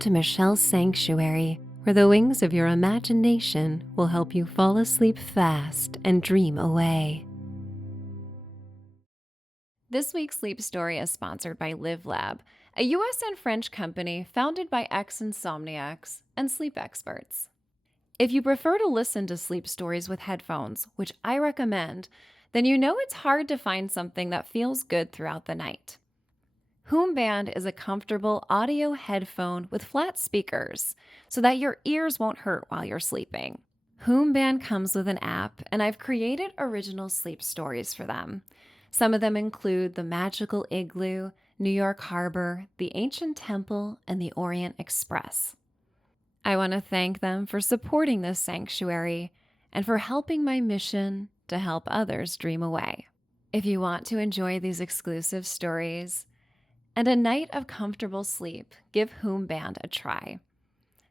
To Michelle's Sanctuary, where the wings of your imagination will help you fall asleep fast and dream away. This week's sleep story is sponsored by LiveLab, a US and French company founded by ex-insomniacs and sleep experts. If you prefer to listen to sleep stories with headphones, which I recommend, then you know it's hard to find something that feels good throughout the night. Hoomband is a comfortable audio headphone with flat speakers so that your ears won't hurt while you're sleeping. Hoomband comes with an app, and I've created original sleep stories for them. Some of them include the Magical Igloo, New York Harbor, the Ancient Temple, and the Orient Express. I want to thank them for supporting this sanctuary and for helping my mission to help others dream away. If you want to enjoy these exclusive stories and a night of comfortable sleep, give Hoomband a try.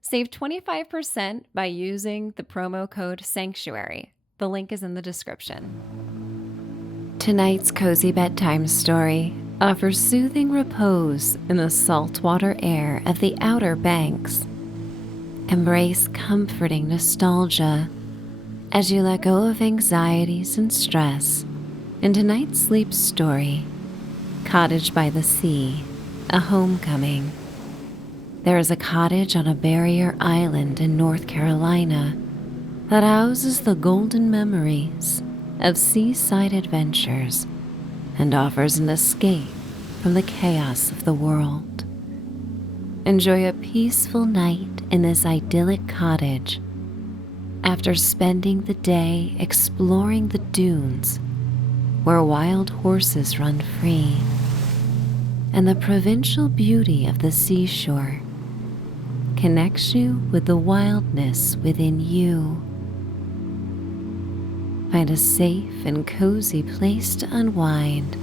Save 25% by using the promo code SANCTUARY. The link is in the description. Tonight's cozy bedtime story offers soothing repose in the saltwater air of the Outer Banks. Embrace comforting nostalgia as you let go of anxieties and stress in tonight's sleep story, Cottage by the Sea, a homecoming. There is a cottage on a barrier island in North Carolina that houses the golden memories of seaside adventures and offers an escape from the chaos of the world. Enjoy a peaceful night in this idyllic cottage after spending the day exploring the dunes where wild horses run free, and the provincial beauty of the seashore connects you with the wildness within you. Find a safe and cozy place to unwind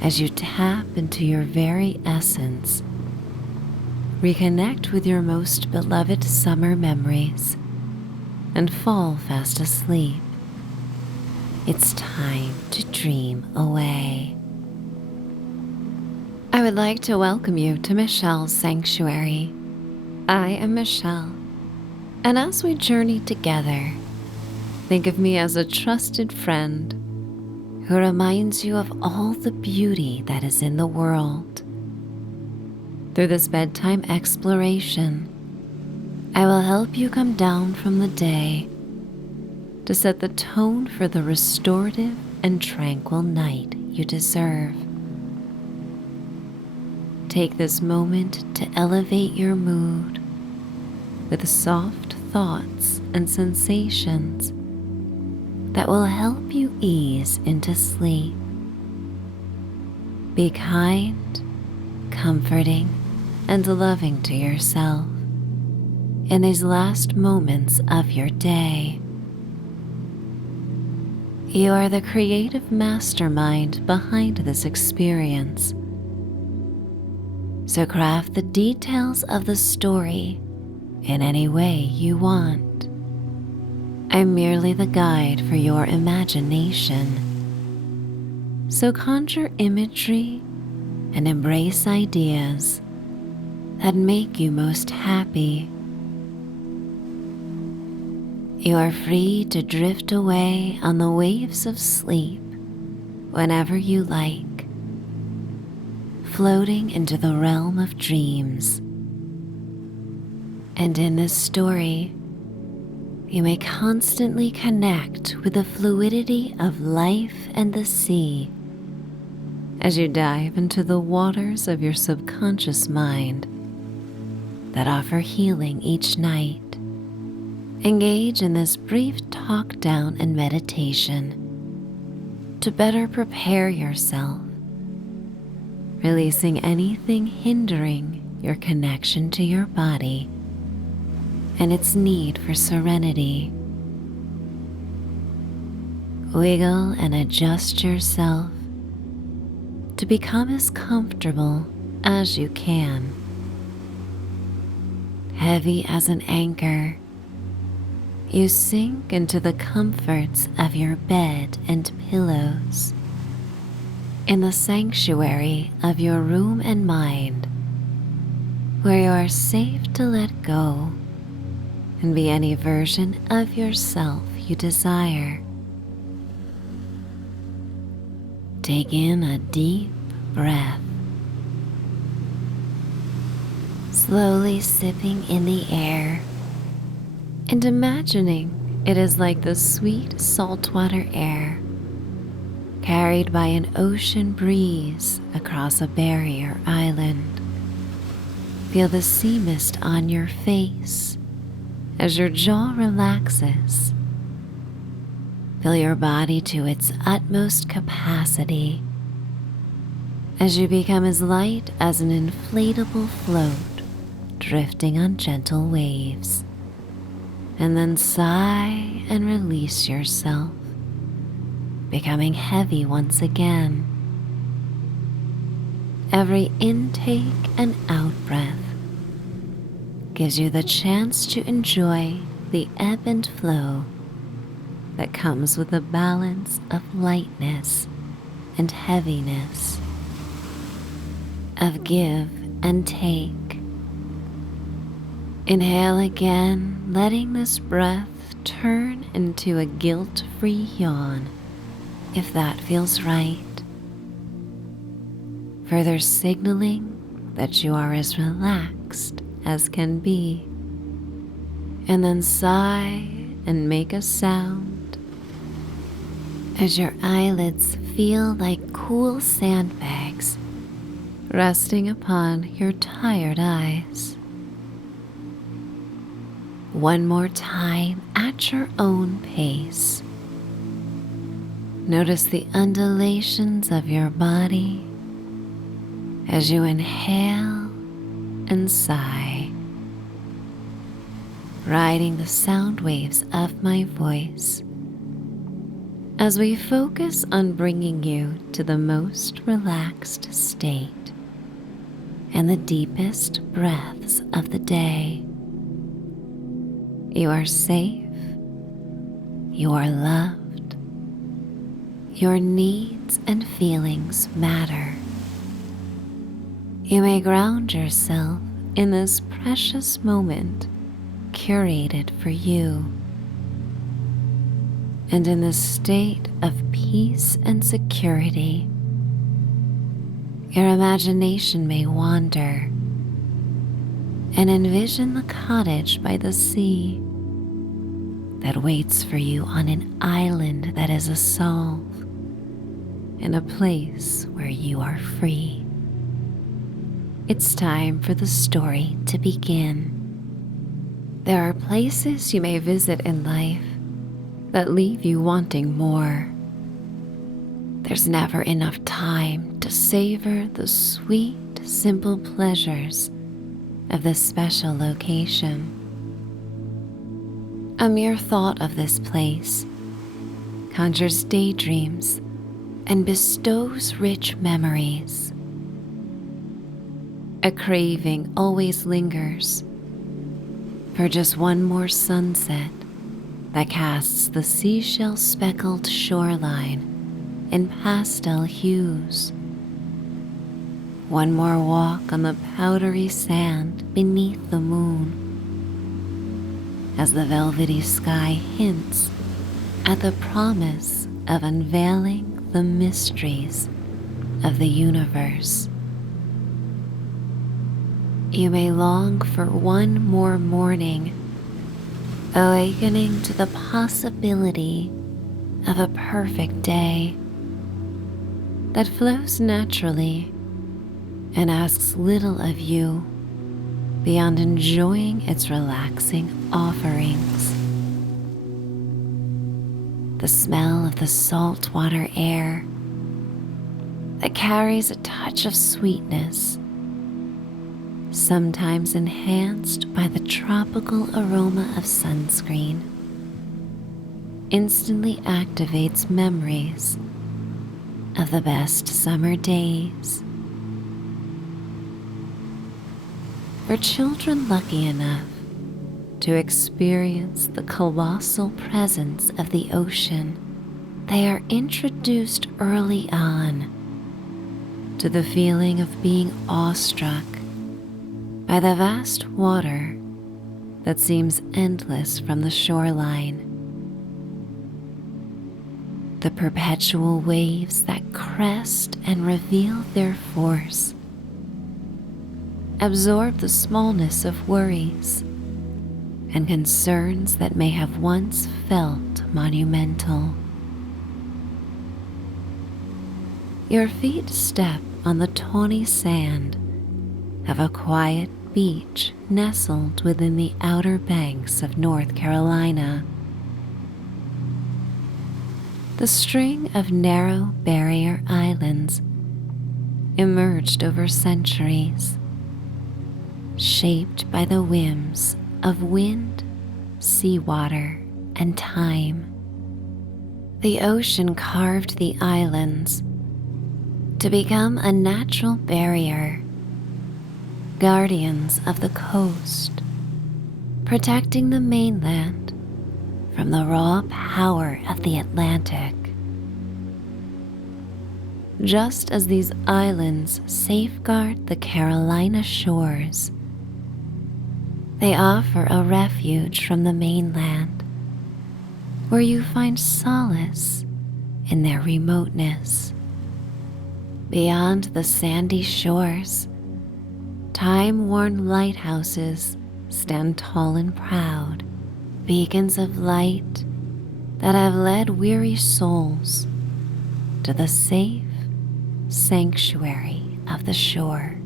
as you tap into your very essence. Reconnect with your most beloved summer memories and fall fast asleep. It's time to dream away. I would like to welcome you to Michelle's Sanctuary. I am Michelle, and as we journey together, think of me as a trusted friend who reminds you of all the beauty that is in the world. Through this bedtime exploration, I will help you come down from the day to set the tone for the restorative and tranquil night you deserve. Take this moment to elevate your mood with soft thoughts and sensations that will help you ease into sleep. Be kind, comforting, and loving to yourself in these last moments of your day. You are the creative mastermind behind this experience, so craft the details of the story in any way you want. I'm merely the guide for your imagination, so conjure imagery and embrace ideas that make you most happy. You are free to drift away on the waves of sleep whenever you like, floating into the realm of dreams. And in this story, you may constantly connect with the fluidity of life and the sea as you dive into the waters of your subconscious mind that offer healing each night. Engage in this brief talk down and meditation to better prepare yourself, releasing anything hindering your connection to your body and its need for serenity. Wiggle and adjust yourself to become as comfortable as you can. Heavy as an anchor, you sink into the comforts of your bed and pillows. In the sanctuary of your room and mind, where you are safe to let go and be any version of yourself you desire. Take in a deep breath, slowly sipping in the air and imagining it is like the sweet saltwater air carried by an ocean breeze across a barrier island. Feel the sea mist on your face as your jaw relaxes. Fill your body to its utmost capacity as you become as light as an inflatable float drifting on gentle waves. And then sigh and release yourself, becoming heavy once again. Every intake and out breath gives you the chance to enjoy the ebb and flow that comes with a balance of lightness and heaviness, of give and take. Inhale again, letting this breath turn into a guilt-free yawn, if that feels right, further signaling that you are as relaxed as can be. And then sigh and make a sound as your eyelids feel like cool sandbags resting upon your tired eyes. One more time at your own pace. Notice the undulations of your body as you inhale and sigh, riding the sound waves of my voice as we focus on bringing you to the most relaxed state and the deepest breaths of the day. You are safe, you are loved, your needs and feelings matter. You may ground yourself in this precious moment curated for you. And in this state of peace and security, your imagination may wander and envision the cottage by the sea that waits for you on an island that is a solve, in a place where you are free. It's time for the story to begin. There are places you may visit in life that leave you wanting more. There's never enough time to savor the sweet, simple pleasures of this special location. A mere thought of this place conjures daydreams and bestows rich memories. A craving always lingers for just one more sunset that casts the seashell-speckled shoreline in pastel hues. One more walk on the powdery sand beneath the moon, as the velvety sky hints at the promise of unveiling the mysteries of the universe. You may long for one more morning, awakening to the possibility of a perfect day that flows naturally and asks little of you beyond enjoying its relaxing offerings. The smell of the saltwater air that carries a touch of sweetness, sometimes enhanced by the tropical aroma of sunscreen, instantly activates memories of the best summer days. For children lucky enough to experience the colossal presence of the ocean, they are introduced early on to the feeling of being awestruck by the vast water that seems endless from the shoreline. The perpetual waves that crest and reveal their force absorb the smallness of worries and concerns that may have once felt monumental. Your feet step on the tawny sand of a quiet beach nestled within the outer banks of North Carolina. The string of narrow barrier islands emerged over centuries, shaped by the whims of wind, seawater, and time. The ocean carved the islands to become a natural barrier, guardians of the coast, protecting the mainland from the raw power of the Atlantic. Just as these islands safeguard the Carolina shores, they offer a refuge from the mainland where you find solace in their remoteness. Beyond the sandy shores, time-worn lighthouses stand tall and proud, beacons of light that have led weary souls to the safe sanctuary of the shore.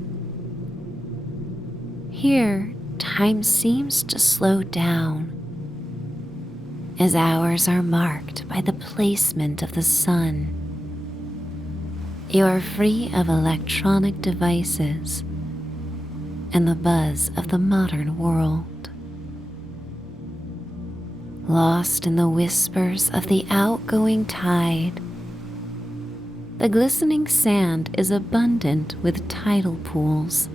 Here, time seems to slow down as hours are marked by the placement of the sun. You are free of electronic devices and the buzz of the modern world. Lost in the whispers of the outgoing tide, the glistening sand is abundant with tidal pools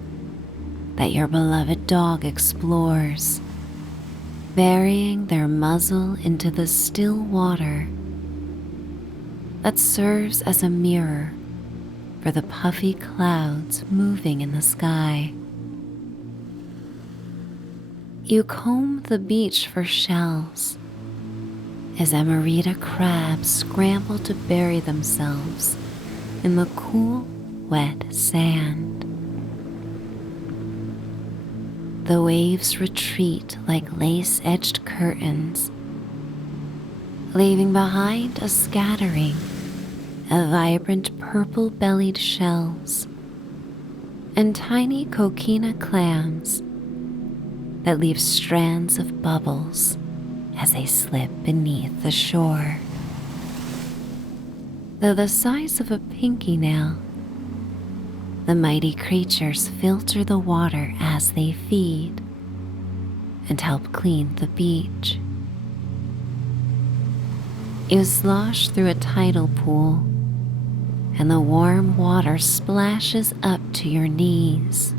that your beloved dog explores, burying their muzzle into the still water that serves as a mirror for the puffy clouds moving in the sky. You comb the beach for shells as Amarita crabs scramble to bury themselves in the cool, wet sand. The waves retreat like lace-edged curtains, leaving behind a scattering of vibrant purple-bellied shells and tiny coquina clams that leave strands of bubbles as they slip beneath the shore. Though the size of a pinky nail, the mighty creatures filter the water as they feed and help clean the beach. You slosh through a tidal pool, and the warm water splashes up to your knees.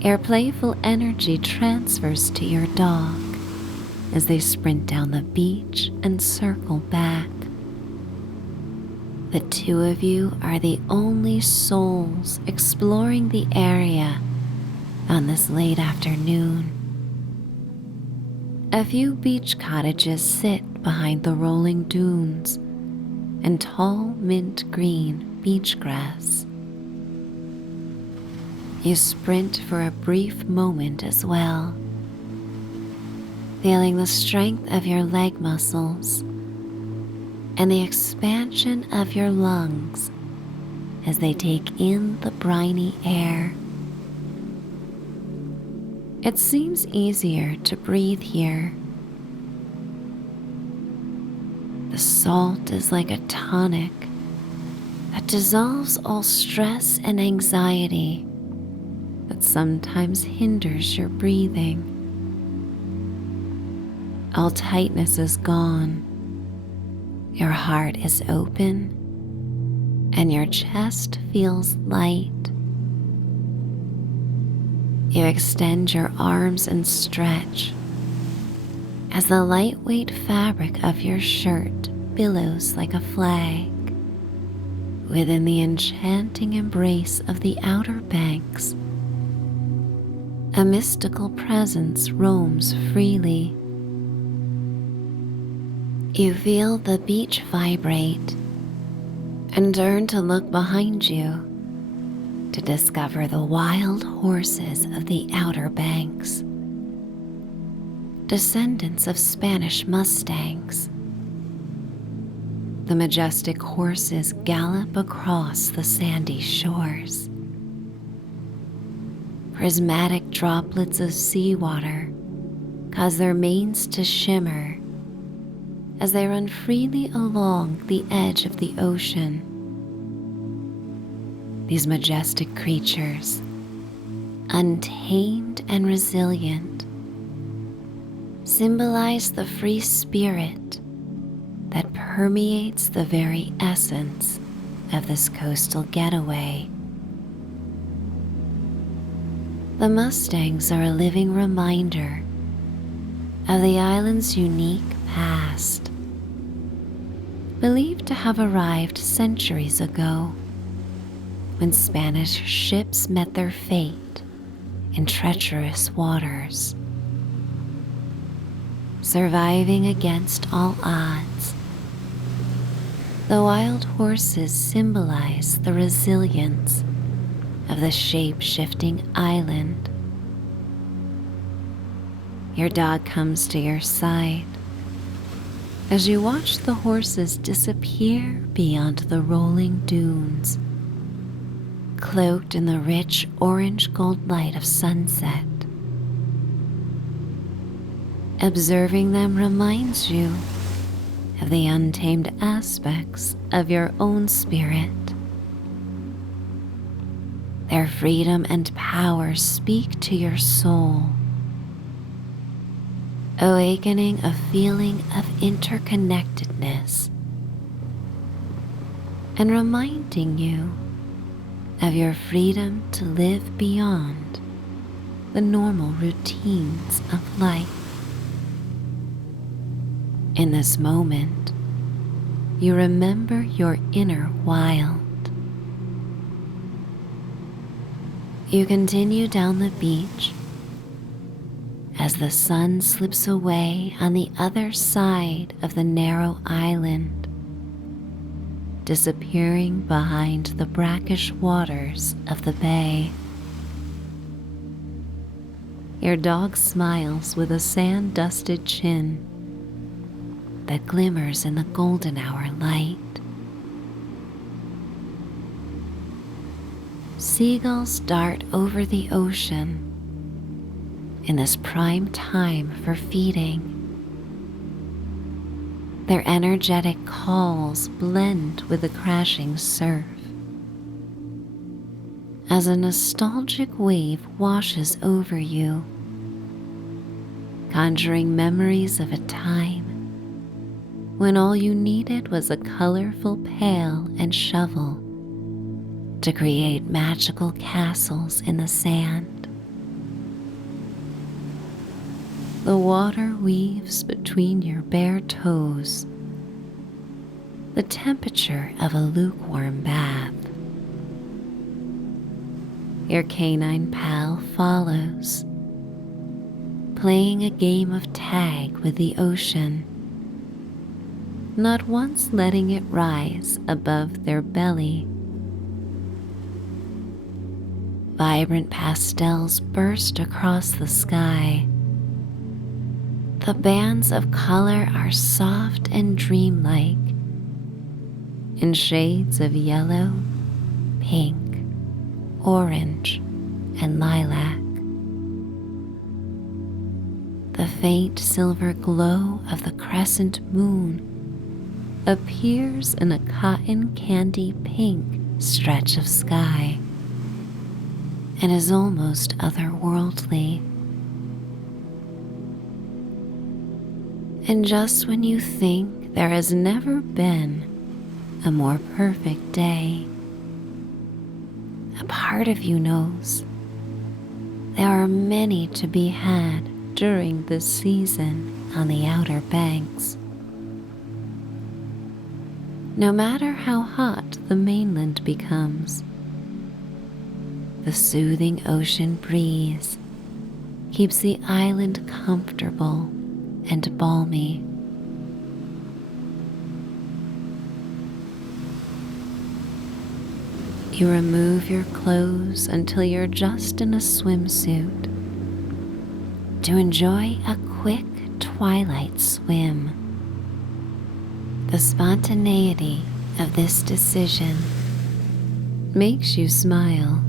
Your playful energy transfers to your dog as they sprint down the beach and circle back. The two of you are the only souls exploring the area on this late afternoon. A few beach cottages sit behind the rolling dunes and tall mint green beach grass. You sprint for a brief moment as well, feeling the strength of your leg muscles and the expansion of your lungs as they take in the briny air. It seems easier to breathe here. The salt is like a tonic that dissolves all stress and anxiety that sometimes hinders your breathing. All tightness is gone. Your heart is open and your chest feels light. You extend your arms and stretch as the lightweight fabric of your shirt billows like a flag within the enchanting embrace of the Outer Banks A mystical presence roams freely. You feel the beach vibrate and turn to look behind you to discover the wild horses of the Outer Banks, descendants of Spanish mustangs. The majestic horses gallop across the sandy shores. Prismatic droplets of seawater cause their manes to shimmer as they run freely along the edge of the ocean. These majestic creatures, untamed and resilient, symbolize the free spirit that permeates the very essence of this coastal getaway. The Mustangs are a living reminder of the island's unique past, believed to have arrived centuries ago when Spanish ships met their fate in treacherous waters. Surviving against all odds, the wild horses symbolize the resilience of the shape-shifting island. Your dog comes to your side as you watch the horses disappear beyond the rolling dunes, cloaked in the rich orange-gold light of sunset. Observing them reminds you of the untamed aspects of your own spirit. Their freedom and power speak to your soul, awakening a feeling of interconnectedness and reminding you of your freedom to live beyond the normal routines of life. In this moment, you remember your inner wild. You continue down the beach as the sun slips away on the other side of the narrow island, disappearing behind the brackish waters of the bay. Your dog smiles with a sand-dusted chin that glimmers in the golden hour light. Seagulls dart over the ocean in this prime time for feeding. Their energetic calls blend with the crashing surf as a nostalgic wave washes over you, conjuring memories of a time when all you needed was a colorful pail and shovel to create magical castles in the sand. The water weaves between your bare toes, the temperature of a lukewarm bath. Your canine pal follows, playing a game of tag with the ocean, not once letting it rise above their belly. Vibrant pastels burst across the sky. The bands of color are soft and dreamlike, in shades of yellow, pink, orange, and lilac. The faint silver glow of the crescent moon appears in a cotton candy pink stretch of sky and is almost otherworldly. And just when you think there has never been a more perfect day, a part of you knows there are many to be had during this season on the Outer Banks. No matter how hot the mainland becomes, the soothing ocean breeze keeps the island comfortable and balmy. You remove your clothes until you're just in a swimsuit to enjoy a quick twilight swim. The spontaneity of this decision makes you smile.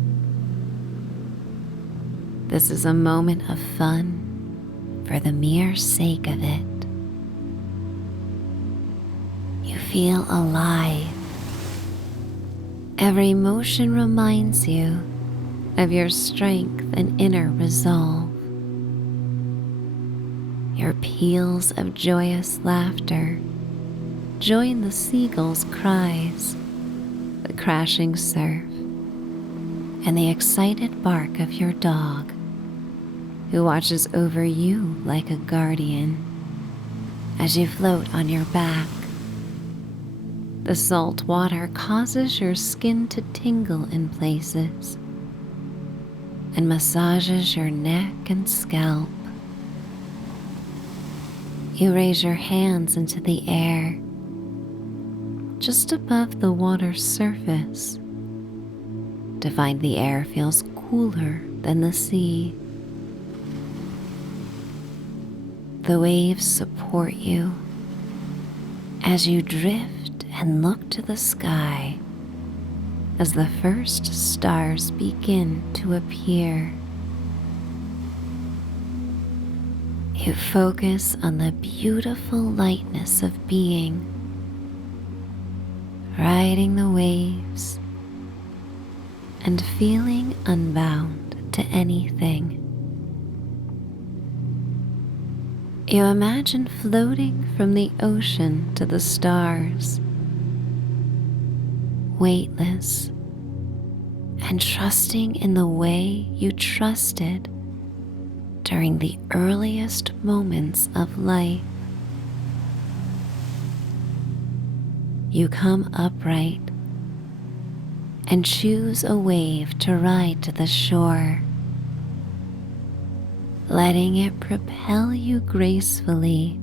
This is a moment of fun for the mere sake of it. You feel alive. Every motion reminds you of your strength and inner resolve. Your peals of joyous laughter join the seagulls' cries, the crashing surf, and the excited bark of your dog, who watches over you like a guardian as you float on your back. The salt water causes your skin to tingle in places and massages your neck and scalp. You raise your hands into the air, just above the water's surface, to find the air feels cooler than the sea. The waves support you as you drift and look to the sky as the first stars begin to appear. You focus on the beautiful lightness of being, riding the waves and feeling unbound to anything. You imagine floating from the ocean to the stars, weightless and trusting in the way you trusted during the earliest moments of life. You come upright and choose a wave to ride to the shore, letting it propel you gracefully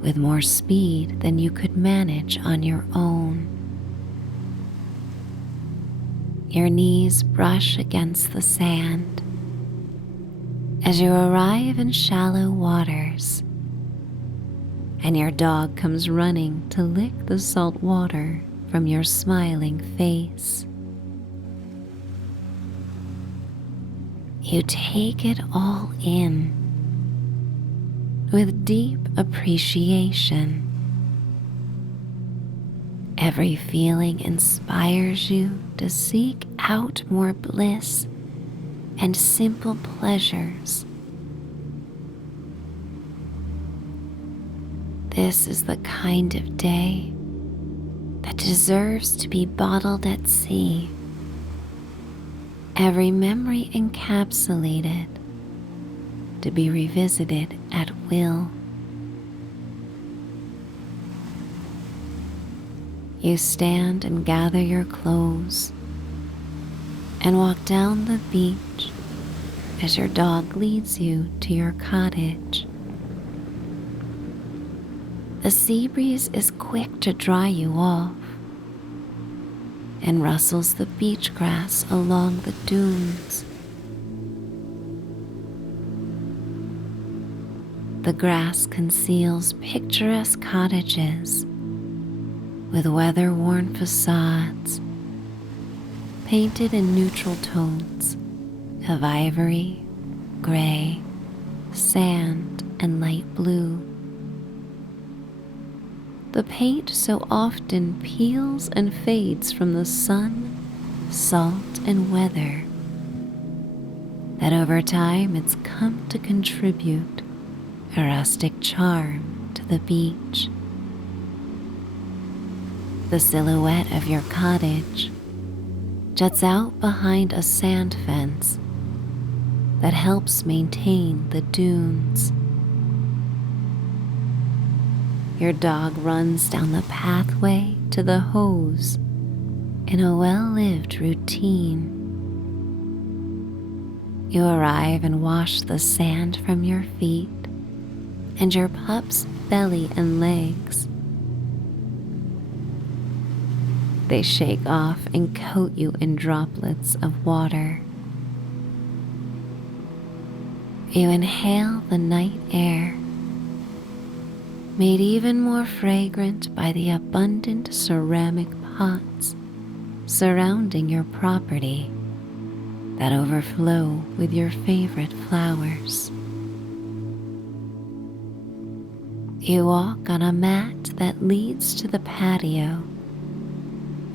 with more speed than you could manage on your own. Your knees brush against the sand as you arrive in shallow waters, and your dog comes running to lick the salt water from your smiling face. You take it all in with deep appreciation. Every feeling inspires you to seek out more bliss and simple pleasures. This is the kind of day that deserves to be bottled at sea. Every memory encapsulated to be revisited at will. You stand and gather your clothes and walk down the beach as your dog leads you to your cottage. The sea breeze is quick to dry you off and rustles the beach grass along the dunes. The grass conceals picturesque cottages with weather-worn facades painted in neutral tones of ivory, gray, sand, and light blue. The paint so often peels and fades from the sun, salt, and weather that over time it's come to contribute a rustic charm to the beach. The silhouette of your cottage juts out behind a sand fence that helps maintain the dunes. Your dog runs down the pathway to the hose in a well-lived routine. You arrive and wash the sand from your feet and your pup's belly and legs. They shake off and coat you in droplets of water. You inhale the night air, made even more fragrant by the abundant ceramic pots surrounding your property that overflow with your favorite flowers. You walk on a mat that leads to the patio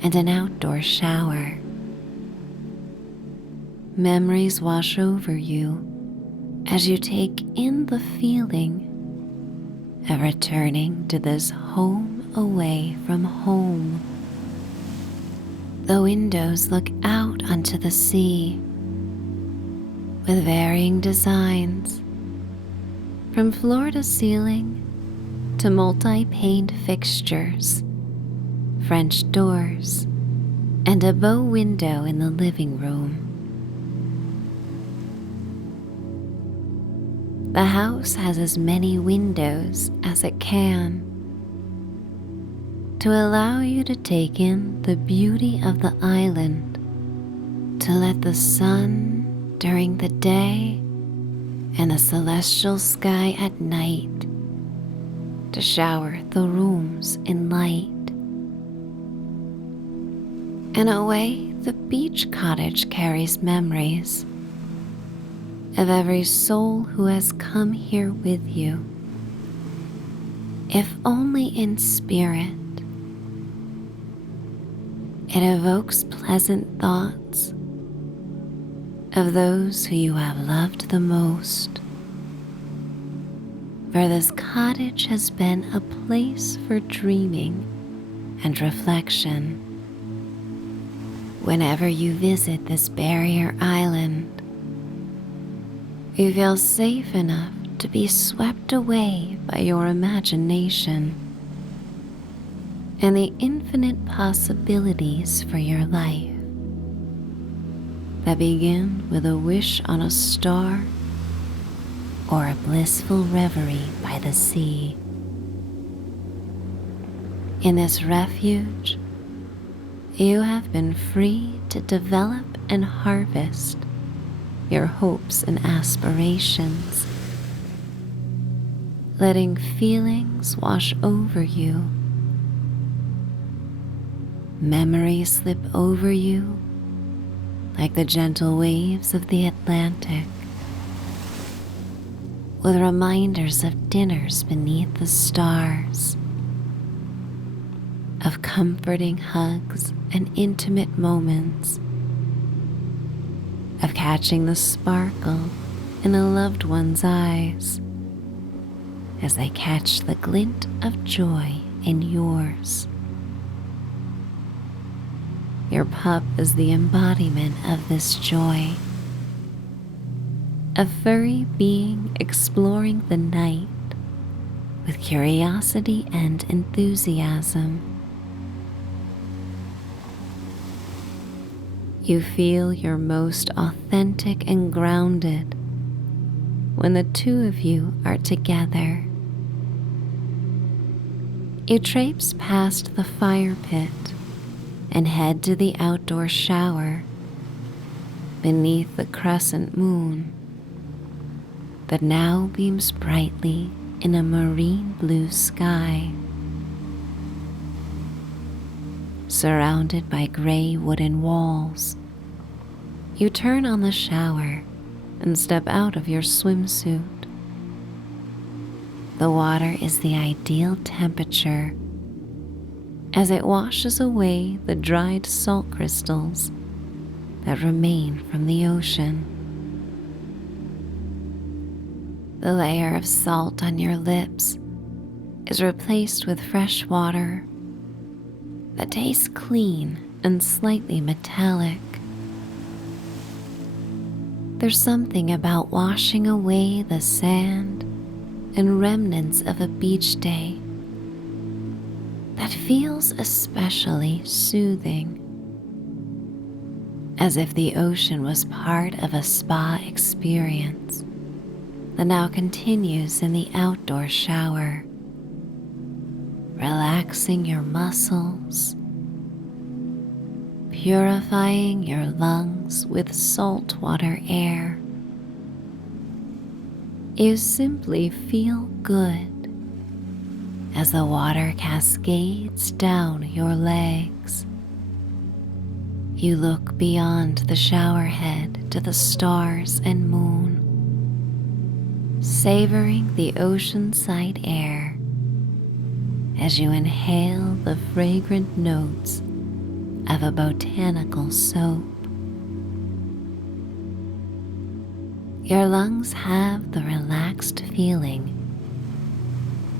and an outdoor shower. Memories wash over you as you take in the feeling of returning to this home away from home. The windows look out onto the sea with varying designs, from floor to ceiling to multi-paned fixtures, French doors, and a bow window in the living room. The house has as many windows as it can to allow you to take in the beauty of the island, to let the sun during the day and the celestial sky at night to shower the rooms in light. In a way, the beach cottage carries memories of every soul who has come here with you, if only in spirit. It evokes pleasant thoughts of those who you have loved the most, for this cottage has been a place for dreaming and reflection. Whenever you visit this barrier island, you feel safe enough to be swept away by your imagination and the infinite possibilities for your life that begin with a wish on a star or a blissful reverie by the sea. In this refuge, you have been free to develop and harvest your hopes and aspirations, letting feelings wash over you, memories slip over you like the gentle waves of the Atlantic, with reminders of dinners beneath the stars, of comforting hugs and intimate moments, of catching the sparkle in a loved one's eyes as they catch the glint of joy in yours. Your pup is the embodiment of this joy, a furry being exploring the night with curiosity and enthusiasm. You feel your most authentic and grounded when the two of you are together. You traipse past the fire pit and head to the outdoor shower beneath the crescent moon that now beams brightly in a marine blue sky. Surrounded by gray wooden walls, you turn on the shower and step out of your swimsuit. The water is the ideal temperature as it washes away the dried salt crystals that remain from the ocean. The layer of salt on your lips is replaced with fresh water that tastes clean and slightly metallic. There's something about washing away the sand and remnants of a beach day that feels especially soothing. as if the ocean was part of a spa experience that now continues in the outdoor shower, relaxing your muscles, purifying your lungs with saltwater air. You simply feel good as the water cascades down your legs. You look beyond the shower head to the stars and moon, savoring the oceanside air as you inhale the fragrant notes of a botanical soap. Your lungs have the relaxed feeling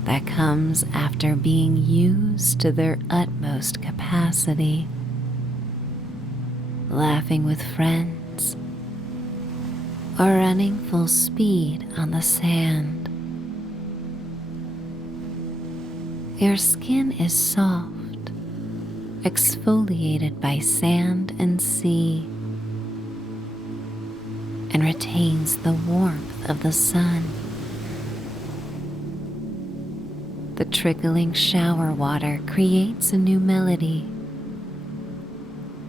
that comes after being used to their utmost capacity, laughing with friends, or running full speed on the sand. Your skin is soft, exfoliated by sand and sea, and retains the warmth of the sun. The trickling shower water creates a new melody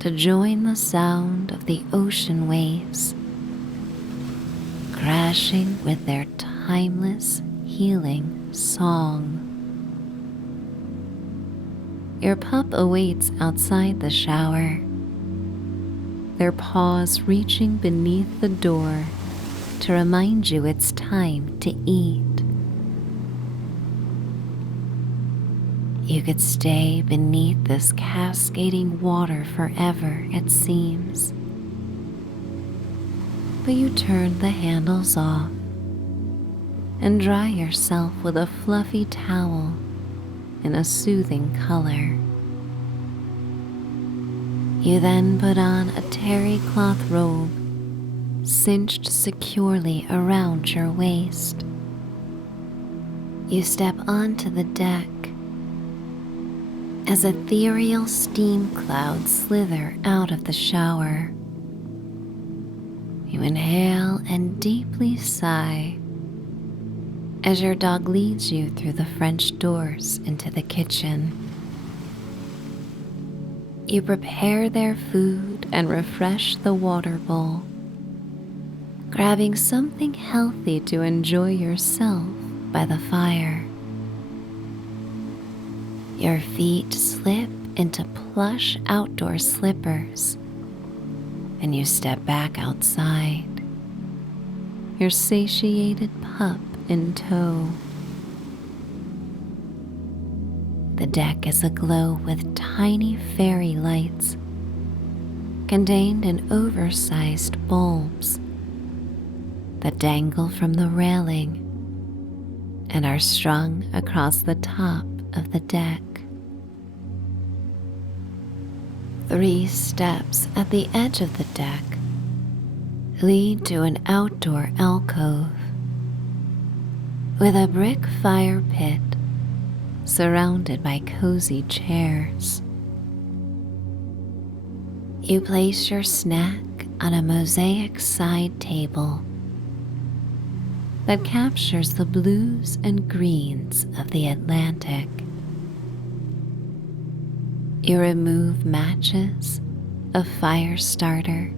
to join the sound of the ocean waves, crashing with their timeless, healing song. Your pup awaits outside the shower, their paws reaching beneath the door to remind you it's time to eat. You could stay beneath this cascading water forever, it seems. But you turn the handles off and dry yourself with a fluffy towel in a soothing color. You then put on a terry cloth robe cinched securely around your waist. You step onto the deck as ethereal steam clouds slither out of the shower. You inhale and deeply sigh as your dog leads you through the French doors into the kitchen. You prepare their food and refresh the water bowl, grabbing something healthy to enjoy yourself by the fire. Your feet slip into plush outdoor slippers, and you step back outside, your satiated pup in tow. The deck is aglow with tiny fairy lights contained in oversized bulbs that dangle from the railing and are strung across the top of the deck. 3 steps at the edge of the deck lead to an outdoor alcove with a brick fire pit surrounded by cozy chairs. You place your snack on a mosaic side table that captures the blues and greens of the Atlantic. You remove matches, a fire starter,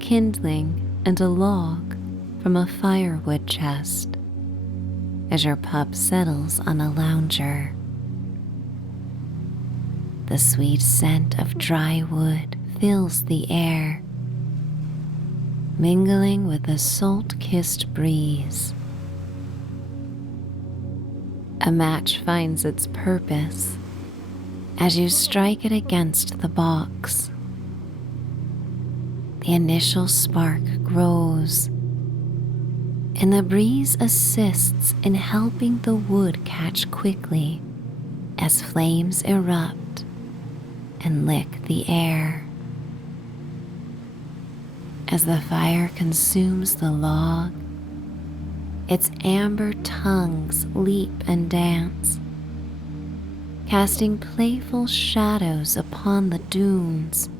kindling, and a log from a firewood chest as your pup settles on a lounger. The sweet scent of dry wood fills the air, mingling with the salt-kissed breeze. A match finds its purpose as you strike it against the box. The initial spark grows, and the breeze assists in helping the wood catch quickly as flames erupt and lick the air. As the fire consumes the log, its amber tongues leap and dance, casting playful shadows upon the dunes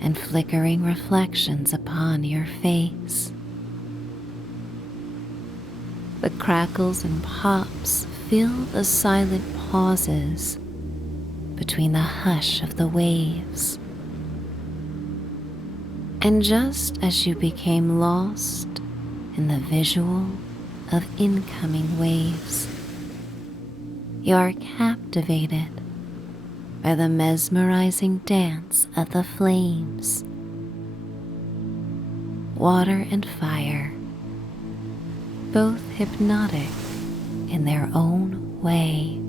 and flickering reflections upon your face. The crackles and pops fill the silent pauses between the hush of the waves. And just as you became lost in the visual of incoming waves, you are captivated by the mesmerizing dance of the flames. Water and fire, both hypnotic in their own way.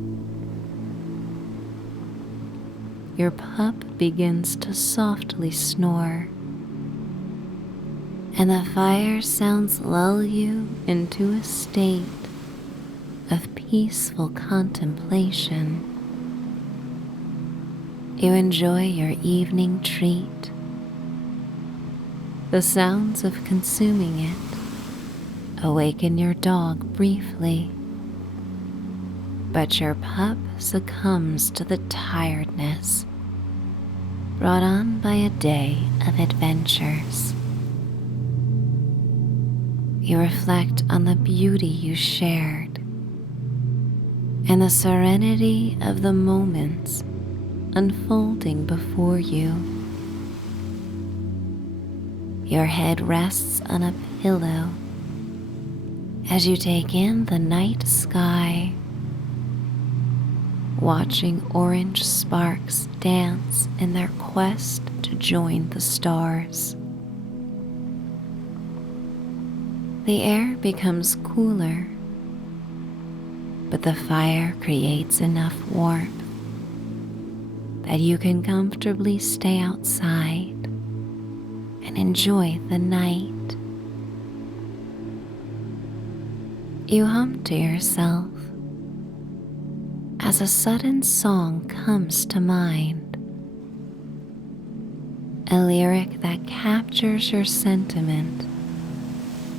Your pup begins to softly snore, and the fire sounds lull you into a state of peaceful contemplation. You enjoy your evening treat. The sounds of consuming it awaken your dog briefly, but your pup succumbs to the tiredness brought on by a day of adventures. You reflect on the beauty you shared and the serenity of the moments unfolding before you. Your head rests on a pillow as you take in the night sky, watching orange sparks dance in their quest to join the stars. The air becomes cooler, but the fire creates enough warmth that you can comfortably stay outside and enjoy the night. You hum to yourself as a sudden song comes to mind, a lyric that captures your sentiment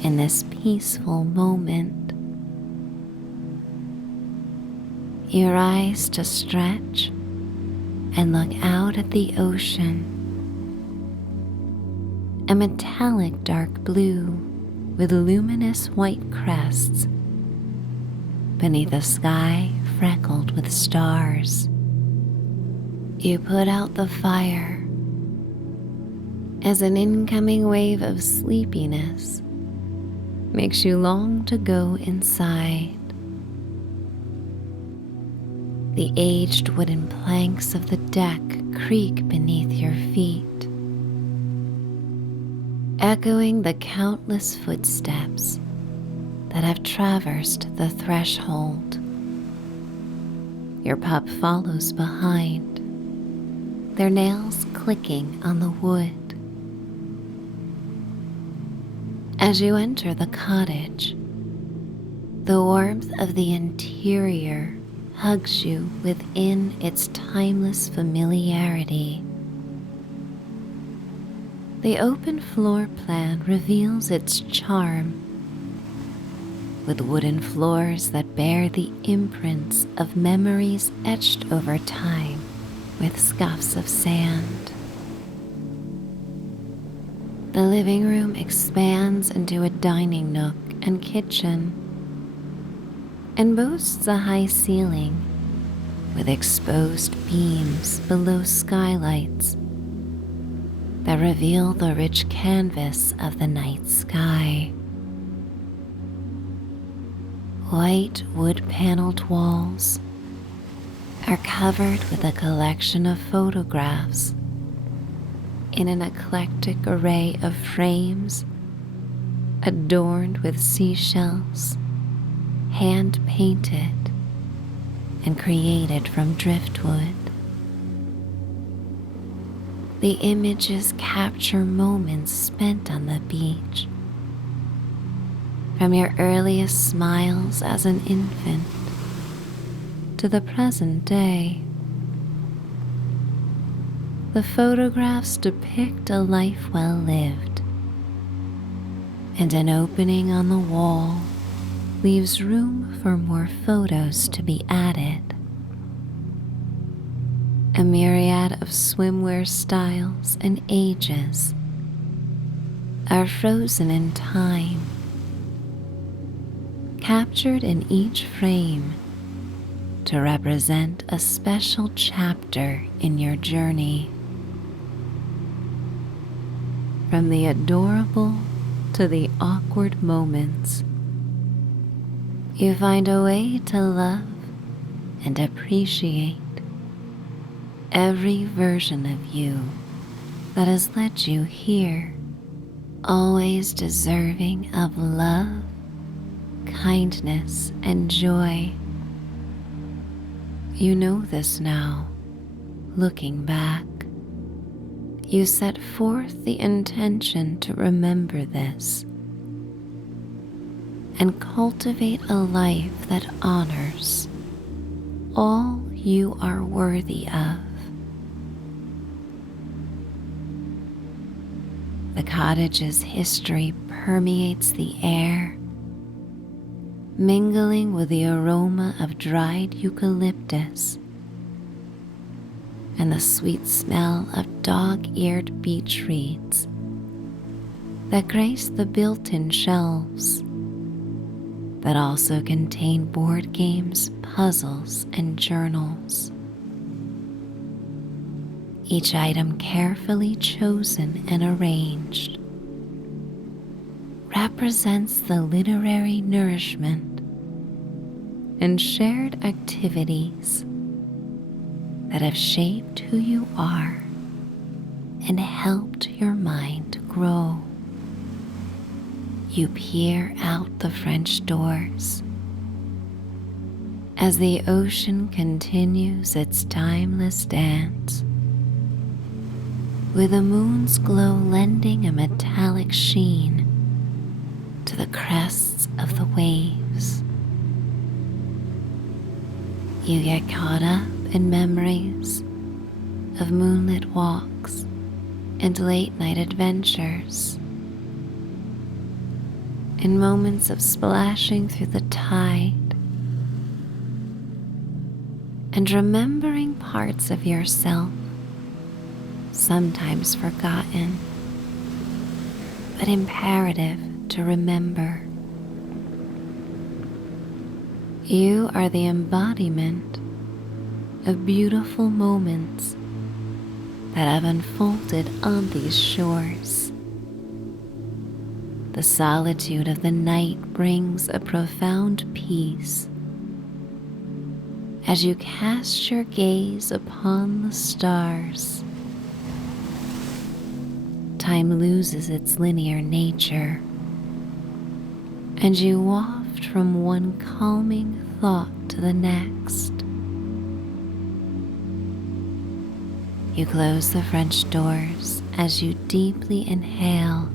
in this peaceful moment. You rise to stretch and look out at the ocean, a metallic dark blue with luminous white crests beneath a sky freckled with stars. You put out the fire as an incoming wave of sleepiness makes you long to go inside. The aged wooden planks of the deck creak beneath your feet, echoing the countless footsteps that have traversed the threshold. Your pup follows behind, their nails clicking on the wood. As you enter the cottage, the warmth of the interior hugs you within its timeless familiarity. The open floor plan reveals its charm, with wooden floors that bear the imprints of memories etched over time with scuffs of sand. The living room expands into a dining nook and kitchen, and boasts a high ceiling with exposed beams below skylights that reveal the rich canvas of the night sky. White wood-paneled walls are covered with a collection of photographs in an eclectic array of frames adorned with seashells, hand-painted and created from driftwood. The images capture moments spent on the beach, from your earliest smiles as an infant to the present day. The photographs depict a life well lived, and an opening on the wall leaves room for more photos to be added. A myriad of swimwear styles and ages are frozen in time, captured in each frame to represent a special chapter in your journey. From the adorable to the awkward moments, you find a way to love and appreciate every version of you that has led you here, always deserving of love, kindness, and joy. You know this now. Looking back, you set forth the intention to remember this and cultivate a life that honors all you are worthy of. The cottage's history permeates the air, mingling with the aroma of dried eucalyptus and the sweet smell of dog-eared beech reeds that grace the built-in shelves that also contain board games, puzzles, and journals. Each item carefully chosen and arranged represents the literary nourishment and shared activities that have shaped who you are and helped your mind grow. You peer out the French doors as the ocean continues its timeless dance, with the moon's glow lending a metallic sheen to the crests of the waves. You get caught up in memories of moonlit walks and late-night adventures, in moments of splashing through the tide and remembering parts of yourself sometimes forgotten, but imperative to remember. You are the embodiment of beautiful moments that have unfolded on these shores. The solitude of the night brings a profound peace as you cast your gaze upon the stars. Time loses its linear nature, and you waft from one calming thought to the next. You close the French doors as you deeply inhale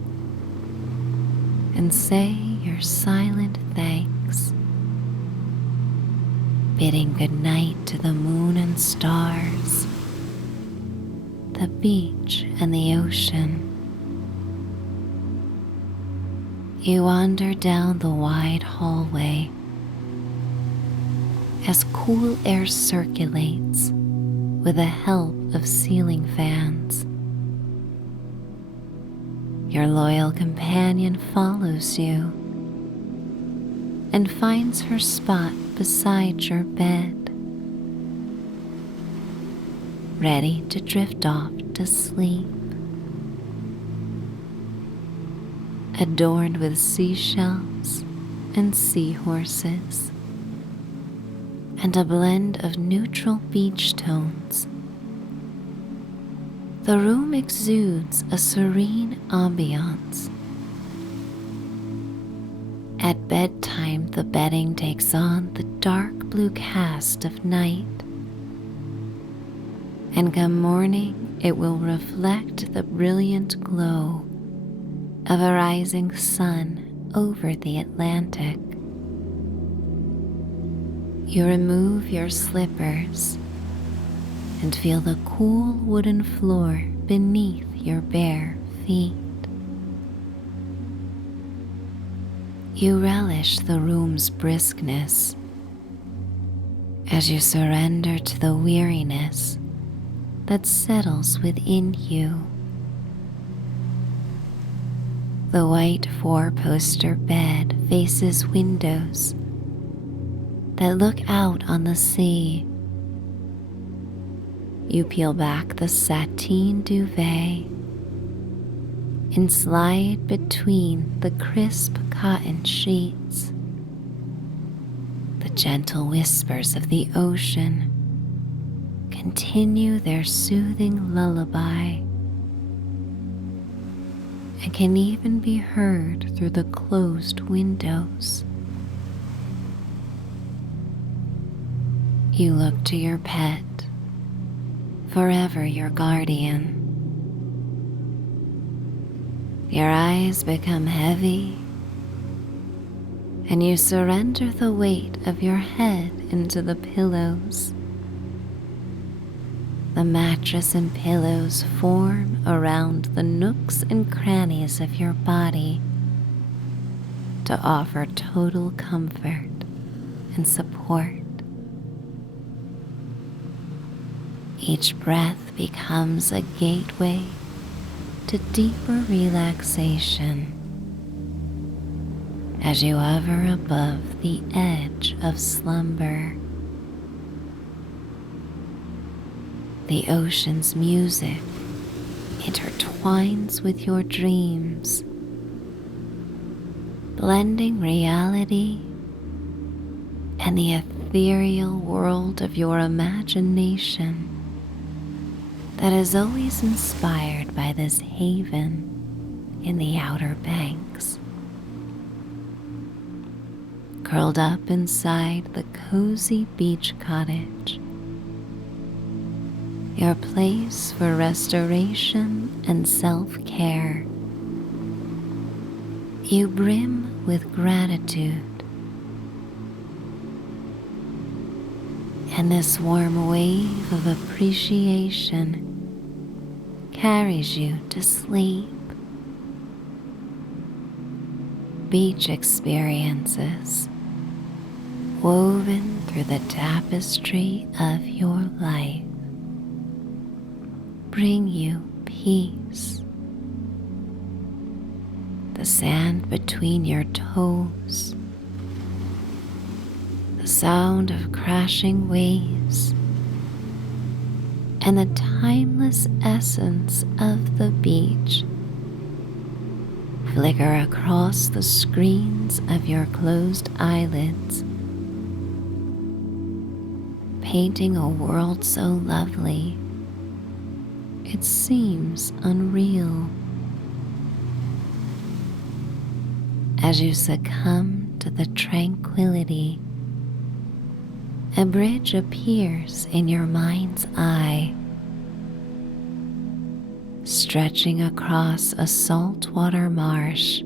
and say your silent thanks, bidding goodnight to the moon and stars, the beach and the ocean. You wander down the wide hallway as cool air circulates with the help of ceiling fans. Your loyal companion follows you and finds her spot beside your bed, ready to drift off to sleep. Adorned with seashells and seahorses, and a blend of neutral beach tones, the room exudes a serene ambiance. At bedtime, the bedding takes on the dark blue cast of night, and come morning, it will reflect the brilliant glow of a rising sun over the Atlantic. You remove your slippers and feel the cool wooden floor beneath your bare feet. You relish the room's briskness as you surrender to the weariness that settles within you. The white four-poster bed faces windows that look out on the sea. You peel back the sateen duvet and slide between the crisp cotton sheets. The gentle whispers of the ocean continue their soothing lullaby and can even be heard through the closed windows. You look to your pet, forever your guardian. Your eyes become heavy, and you surrender the weight of your head into the pillows. The mattress and pillows form around the nooks and crannies of your body to offer total comfort and support. Each breath becomes a gateway to deeper relaxation as you hover above the edge of slumber. The ocean's music intertwines with your dreams, blending reality and the ethereal world of your imagination that is always inspired by this haven in the Outer Banks. Curled up inside the cozy beach cottage, your place for restoration and self-care, you brim with gratitude, and this warm wave of appreciation carries you to sleep. Beach experiences woven through the tapestry of your life bring you peace. The sand between your toes, the sound of crashing waves, and the timeless essence of the beach flicker across the screens of your closed eyelids, painting a world so lovely it seems unreal. As you succumb to the tranquility, a bridge appears in your mind's eye, stretching across a saltwater marsh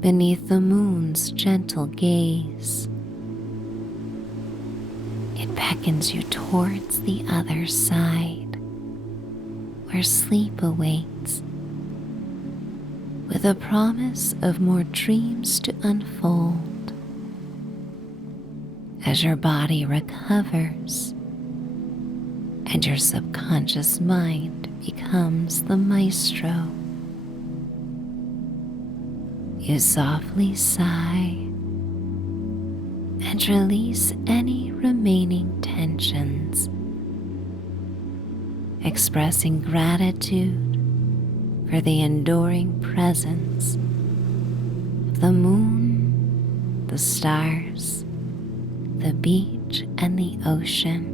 beneath the moon's gentle gaze. It beckons you towards the other side, where sleep awaits, with a promise of more dreams to unfold. As your body recovers and your subconscious mind becomes the maestro, you softly sigh and release any remaining tensions, expressing gratitude for the enduring presence of the moon, the stars, the beach, and the ocean.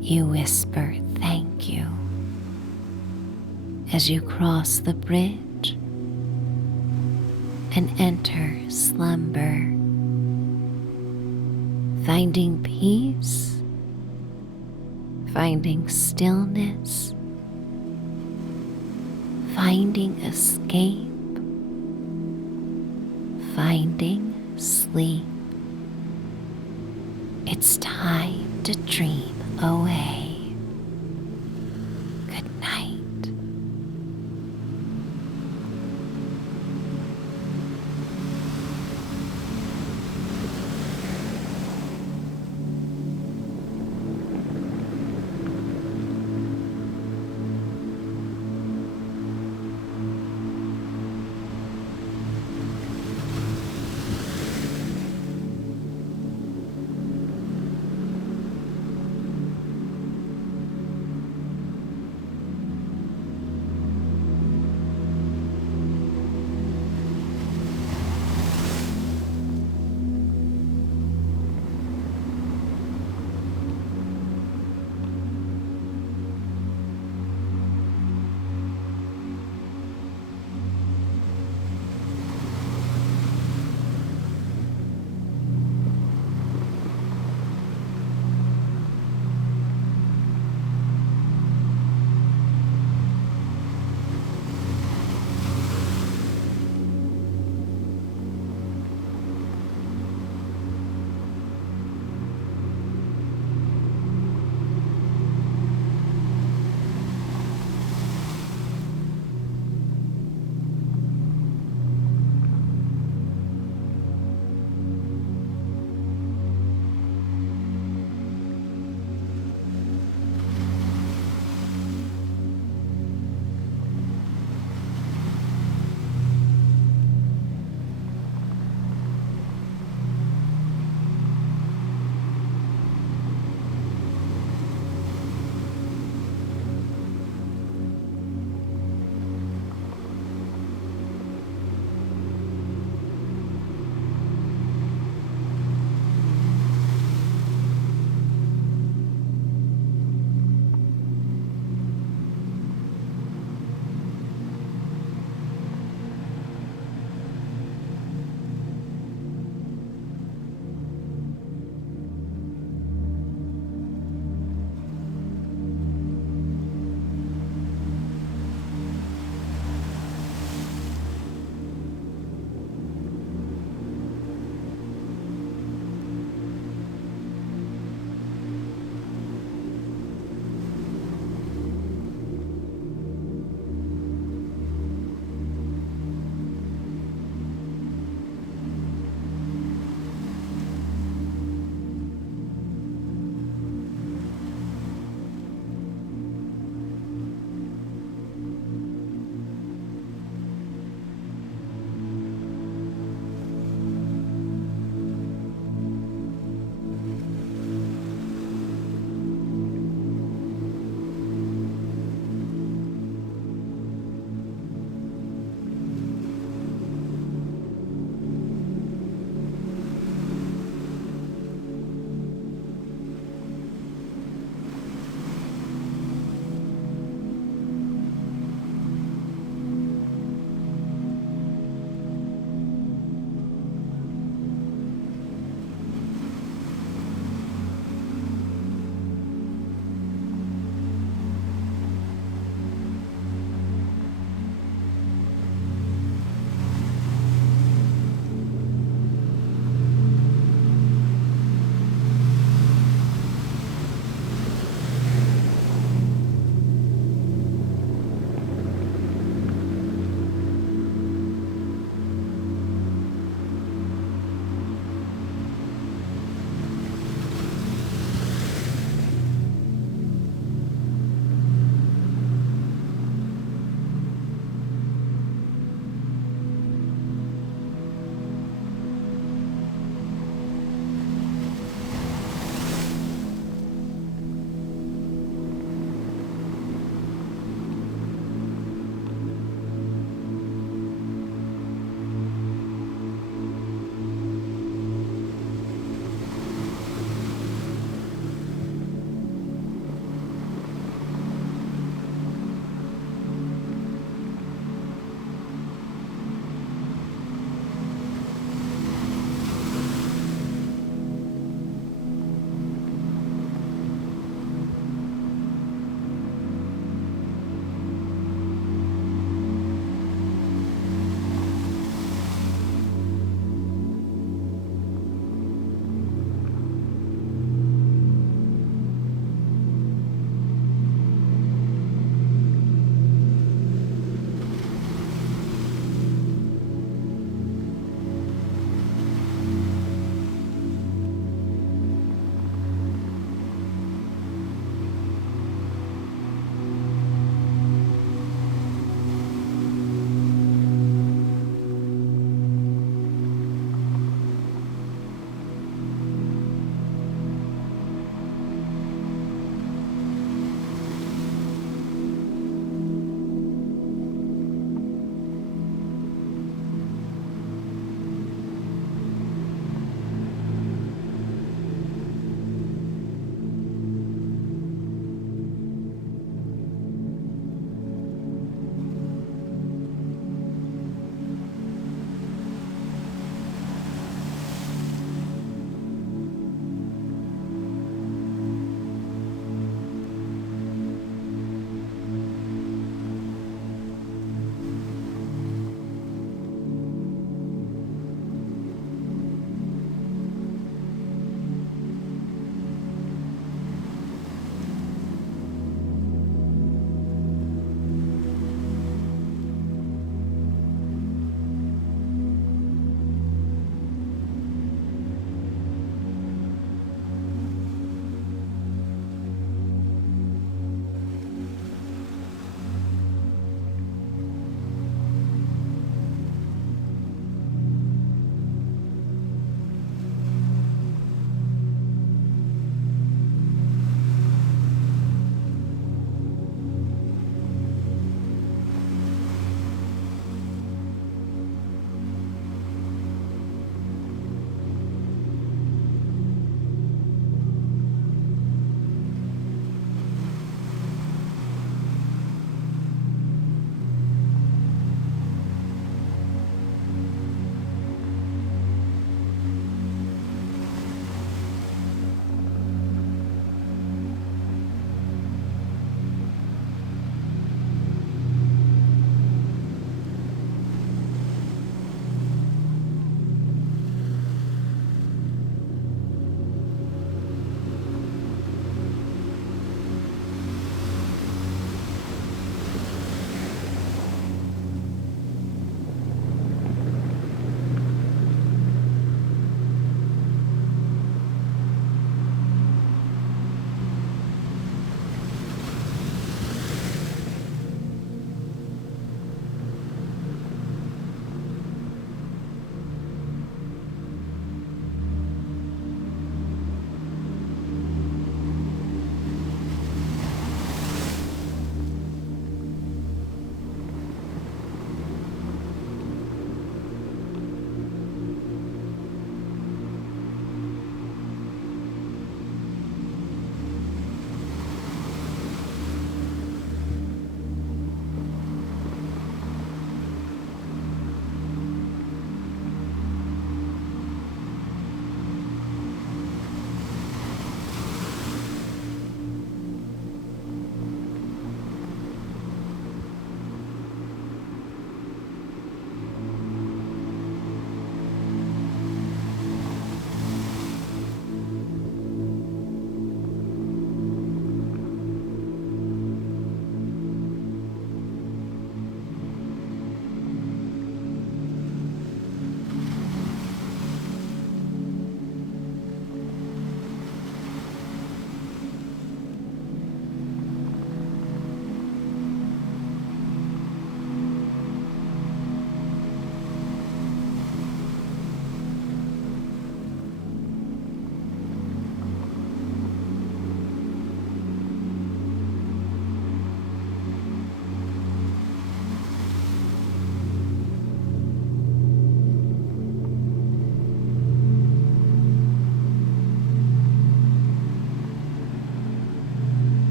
You whisper thank you as you cross the bridge and enter slumber, finding peace, finding stillness, finding escape, finding sleep. It's time to dream away.